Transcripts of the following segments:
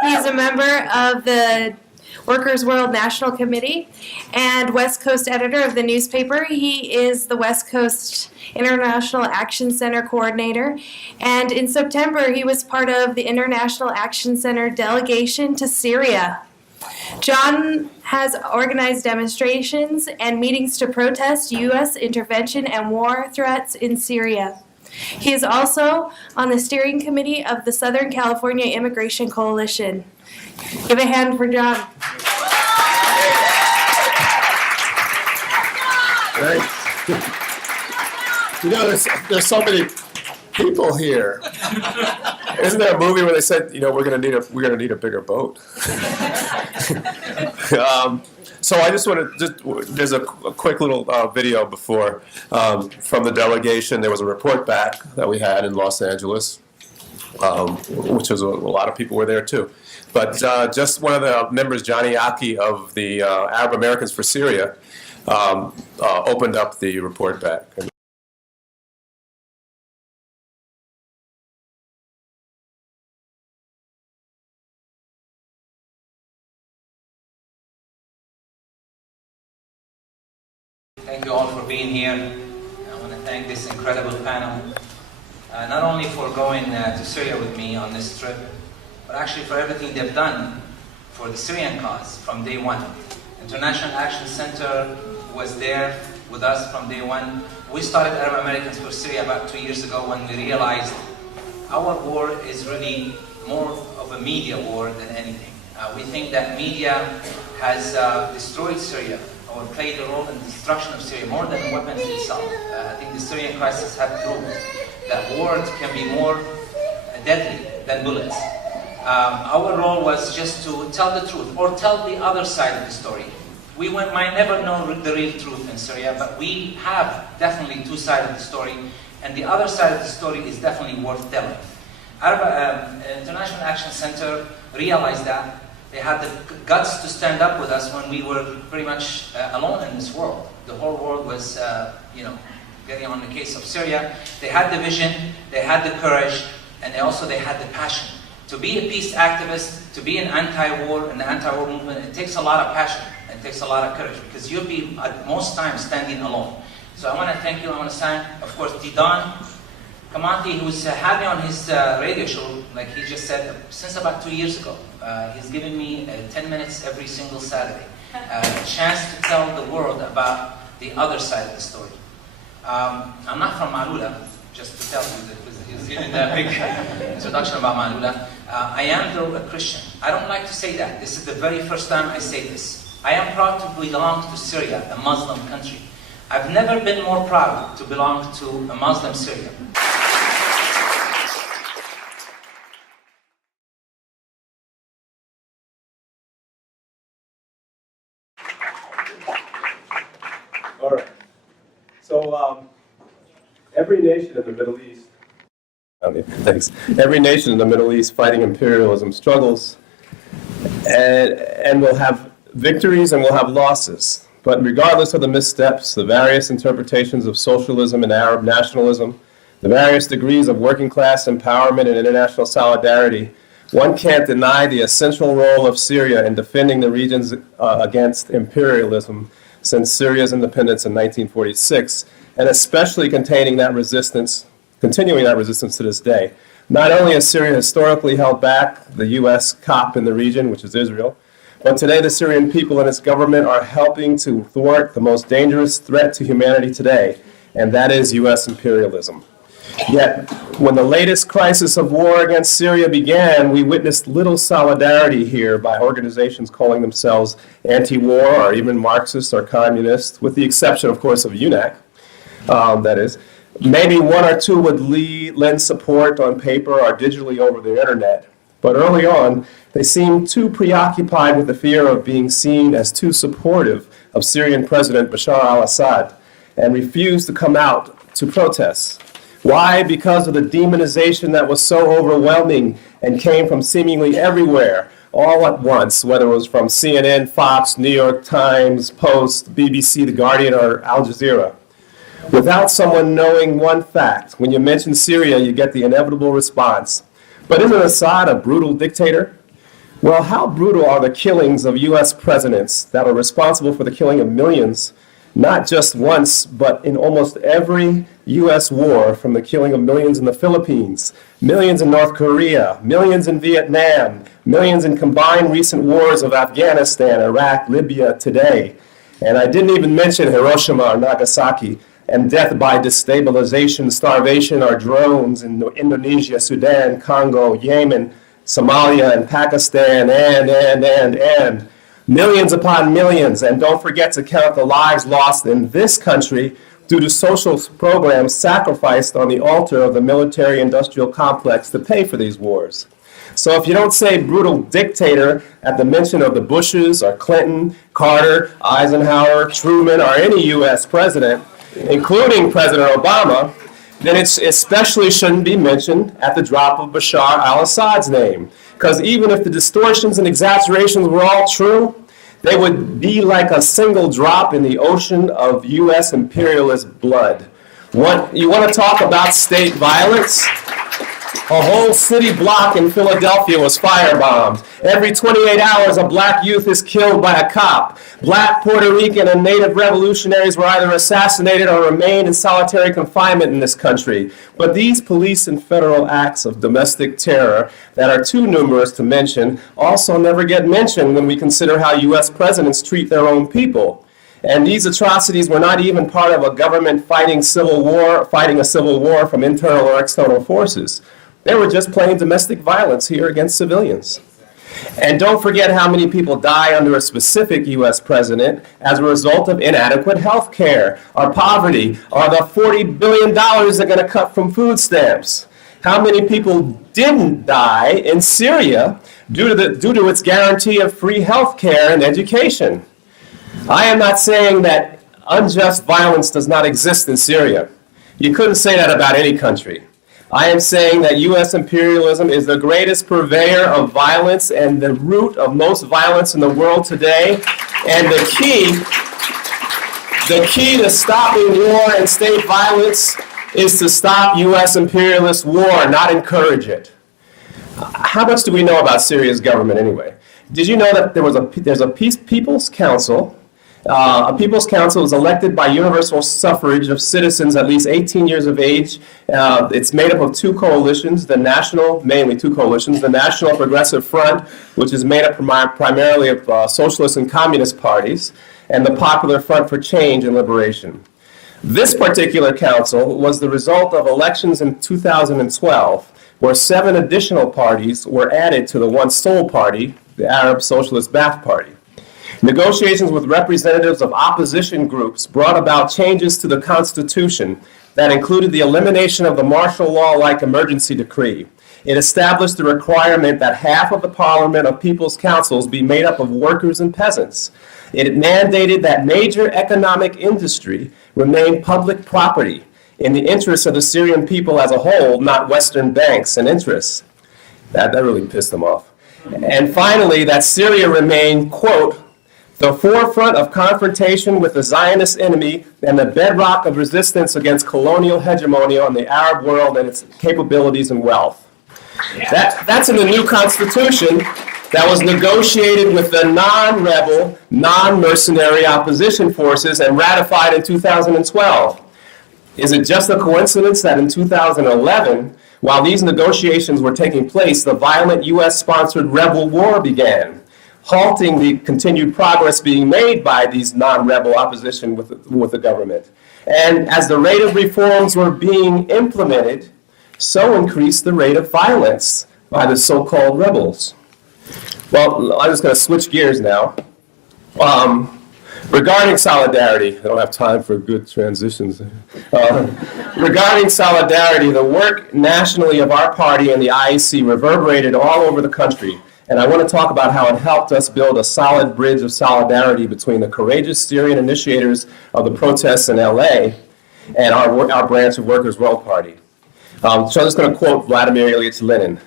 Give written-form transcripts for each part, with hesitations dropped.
He's a member of the Workers' World National Committee and West Coast editor of the newspaper. He is the West Coast International Action Center coordinator. And in September, he was part of the International Action Center delegation to Syria. John has organized demonstrations and meetings to protest U.S. intervention and war threats in Syria. He is also on the steering committee of the Southern California Immigration Coalition. Give a hand for John. Thanks. You know, there's so many people here. Isn't there a movie where they said, you know, we're gonna need a bigger boat? So I just want to there's a quick little video before from the delegation. There was a report back that we had in Los Angeles, which was a lot of people were there too. But just one of the members, Johnny Aki of the Arab Americans for Syria, opened up the report back. Thank you all for being here. I want to thank this incredible panel, not only for going to Syria with me on this trip, but actually for everything they've done for the Syrian cause from day one. International Action Center was there with us from day one. We started Arab Americans for Syria about 2 years ago when we realized our war is really more of a media war than anything. We think that media has destroyed Syria or played a role in the destruction of Syria more than weapons itself. I think the Syrian crisis has proved that words can be more deadly than bullets. Our role was just to tell the truth, or tell the other side of the story. We might never know the real truth in Syria, but we have definitely two sides of the story, and the other side of the story is definitely worth telling. International Action Center realized that. They had the guts to stand up with us when we were pretty much alone in this world. The whole world was, getting on the case of Syria. They had the vision, they had the courage, and they had the passion. To be a peace activist, to be an anti-war in the anti-war movement, it takes a lot of passion. It takes a lot of courage because you'll be at most times standing alone. So I want to thank you. I want to thank, of course, Didan Kamanti, who's had me on his radio show, like he just said, since about 2 years ago. He's giving me 10 minutes every single Saturday, a chance to tell the world about the other side of the story. I'm not from Malula, just to tell you, because he's giving that big introduction about Malula. I am, though, a Christian. I don't like to say that. This is the very first time I say this. I am proud to belong to Syria, a Muslim country. I've never been more proud to belong to a Muslim Syria. All right. So every nation in the Middle East, Every nation in the Middle East fighting imperialism struggles, and will have victories and will have losses. But regardless of the missteps, the various interpretations of socialism and Arab nationalism, the various degrees of working class empowerment and international solidarity, one can't deny the essential role of Syria in defending the regions against imperialism since Syria's independence in 1946, and especially continuing that resistance to this day. Not only has Syria historically held back the U.S. cop in the region, which is Israel, but today the Syrian people and its government are helping to thwart the most dangerous threat to humanity today, and that is U.S. imperialism. Yet, when the latest crisis of war against Syria began, we witnessed little solidarity here by organizations calling themselves anti-war or even Marxist or communist, with the exception, of course, of UNAC, that is. Maybe one or two would lend support on paper or digitally over the internet. But early on, they seemed too preoccupied with the fear of being seen as too supportive of Syrian President Bashar al-Assad and refused to come out to protest. Why? Because of the demonization that was so overwhelming and came from seemingly everywhere, all at once, whether it was from CNN, Fox, New York Times, Post, BBC, The Guardian, or Al Jazeera. Without someone knowing one fact, when you mention Syria, you get the inevitable response. But isn't Assad a brutal dictator? Well, how brutal are the killings of U.S. presidents that are responsible for the killing of millions, not just once, but in almost every U.S. war, from the killing of millions in the Philippines, millions in North Korea, millions in Vietnam, millions in combined recent wars of Afghanistan, Iraq, Libya, today. And I didn't even mention Hiroshima or Nagasaki, and death by destabilization, starvation, or drones in Indonesia, Sudan, Congo, Yemen, Somalia, and Pakistan, and millions upon millions. And don't forget to count the lives lost in this country due to social programs sacrificed on the altar of the military-industrial complex to pay for these wars. So if you don't say brutal dictator at the mention of the Bushes or Clinton, Carter, Eisenhower, Truman, or any U.S. president, including President Obama, then it especially shouldn't be mentioned at the drop of Bashar al-Assad's name. Because even if the distortions and exaggerations were all true, they would be like a single drop in the ocean of U.S. imperialist blood. You want to talk about state violence? A whole city block in Philadelphia was firebombed. Every 28 hours, a black youth is killed by a cop. Black, Puerto Rican, and Native revolutionaries were either assassinated or remained in solitary confinement in this country. But these police and federal acts of domestic terror that are too numerous to mention also never get mentioned when we consider how U.S. presidents treat their own people. And these atrocities were not even part of a government fighting a civil war from internal or external forces. They were just plain domestic violence here against civilians. And don't forget how many people die under a specific U.S. president as a result of inadequate health care, or poverty, or the $40 billion they're going to cut from food stamps. How many people didn't die in Syria due to its guarantee of free health care and education? I am not saying that unjust violence does not exist in Syria. You couldn't say that about any country. I am saying that U.S. imperialism is the greatest purveyor of violence and the root of most violence in the world today. And the key to stopping war and state violence is to stop U.S. imperialist war, not encourage it. How much do we know about Syria's government anyway? Did you know that there's a People's Council? A People's Council is elected by universal suffrage of citizens at least 18 years of age. It's made up of two coalitions, mainly two coalitions, the National Progressive Front, which is made up primarily of socialist and communist parties, and the Popular Front for Change and Liberation. This particular council was the result of elections in 2012, where 7 additional parties were added to the once sole party, the Arab Socialist Ba'ath Party. Negotiations with representatives of opposition groups brought about changes to the Constitution that included the elimination of the martial law-like emergency decree. It established the requirement that half of the parliament of people's councils be made up of workers and peasants. It mandated that major economic industry remain public property in the interests of the Syrian people as a whole, not Western banks and interests. That really pissed them off. And finally, that Syria remained, quote, the forefront of confrontation with the Zionist enemy and the bedrock of resistance against colonial hegemony on the Arab world and its capabilities and wealth. That's in the new constitution that was negotiated with the non-rebel, non-mercenary opposition forces and ratified in 2012. Is it just a coincidence that in 2011, while these negotiations were taking place, the violent U.S.-sponsored rebel war began, halting the continued progress being made by these non-rebel opposition with the government? And as the rate of reforms were being implemented, so increased the rate of violence by the so-called rebels. Well, I'm just going to switch gears now. Regarding solidarity, I don't have time for good transitions. Regarding solidarity, the work nationally of our party and the IAC reverberated all over the country. And I want to talk about how it helped us build a solid bridge of solidarity between the courageous Syrian initiators of the protests in LA and our branch of Workers' World Party. So I'm just going to quote Vladimir Ilyich Lenin.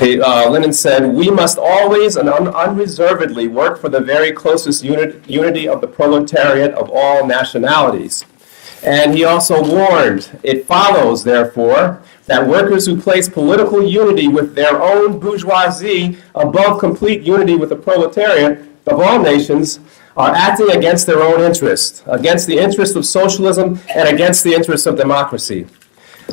Lenin said, "We must always and unreservedly work for the very closest unity of the proletariat of all nationalities." And he also warned, it follows, therefore, that workers who place political unity with their own bourgeoisie above complete unity with the proletariat of all nations are acting against their own interest, against the interest of socialism and against the interest of democracy.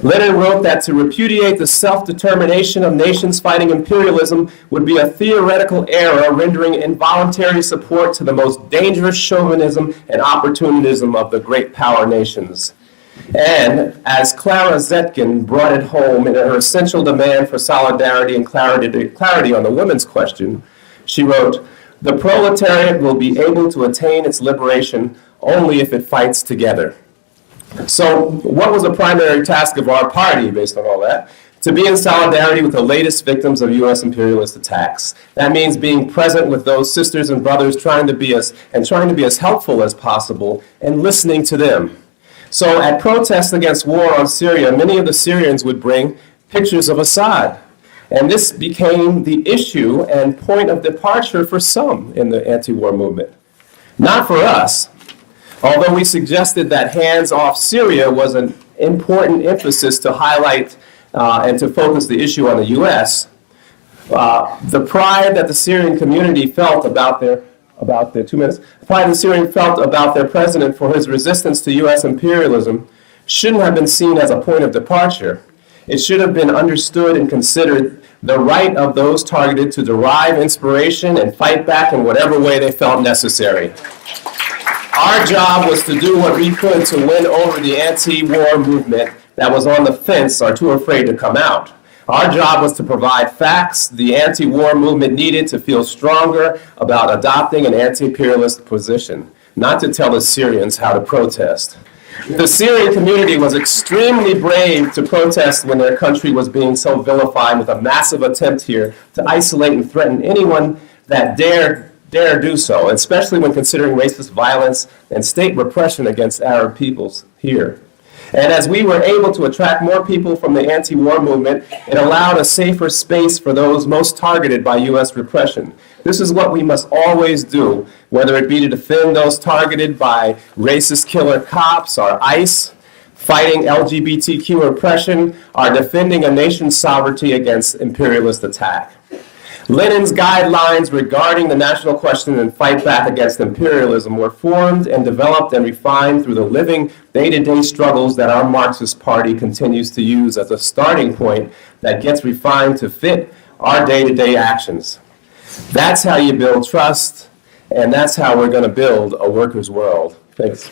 Lenin wrote that to repudiate the self-determination of nations fighting imperialism would be a theoretical error, rendering involuntary support to the most dangerous chauvinism and opportunism of the great power nations. And as Clara Zetkin brought it home in her essential demand for solidarity and clarity on the women's question, she wrote, "The proletariat will be able to attain its liberation only if it fights together." So what was the primary task of our party based on all that? To be in solidarity with the latest victims of U.S. imperialist attacks. That means being present with those sisters and brothers trying to be as helpful as possible and listening to them. So at protests against war on Syria, many of the Syrians would bring pictures of Assad. And this became the issue and point of departure for some in the anti-war movement. Not for us. Although we suggested that hands-off Syria was an important emphasis to highlight and to focus the issue on the U.S., the pride that the Syrian community felt about their president for his resistance to U.S. imperialism shouldn't have been seen as a point of departure. It should have been understood and considered the right of those targeted to derive inspiration and fight back in whatever way they felt necessary. Our job was to do what we could to win over the anti-war movement that was on the fence or too afraid to come out. Our job was to provide facts the anti-war movement needed to feel stronger about adopting an anti-imperialist position, not to tell the Syrians how to protest. The Syrian community was extremely brave to protest when their country was being so vilified, with a massive attempt here to isolate and threaten anyone that dare do so, especially when considering racist violence and state repression against Arab peoples here. And as we were able to attract more people from the anti-war movement, it allowed a safer space for those most targeted by U.S. repression. This is what we must always do, whether it be to defend those targeted by racist killer cops or ICE, fighting LGBTQ oppression, or defending a nation's sovereignty against imperialist attack. Lenin's guidelines regarding the national question and fight back against imperialism were formed and developed and refined through the living day-to-day struggles that our Marxist party continues to use as a starting point that gets refined to fit our day-to-day actions. That's how you build trust, and that's how we're going to build a workers' world. Thanks.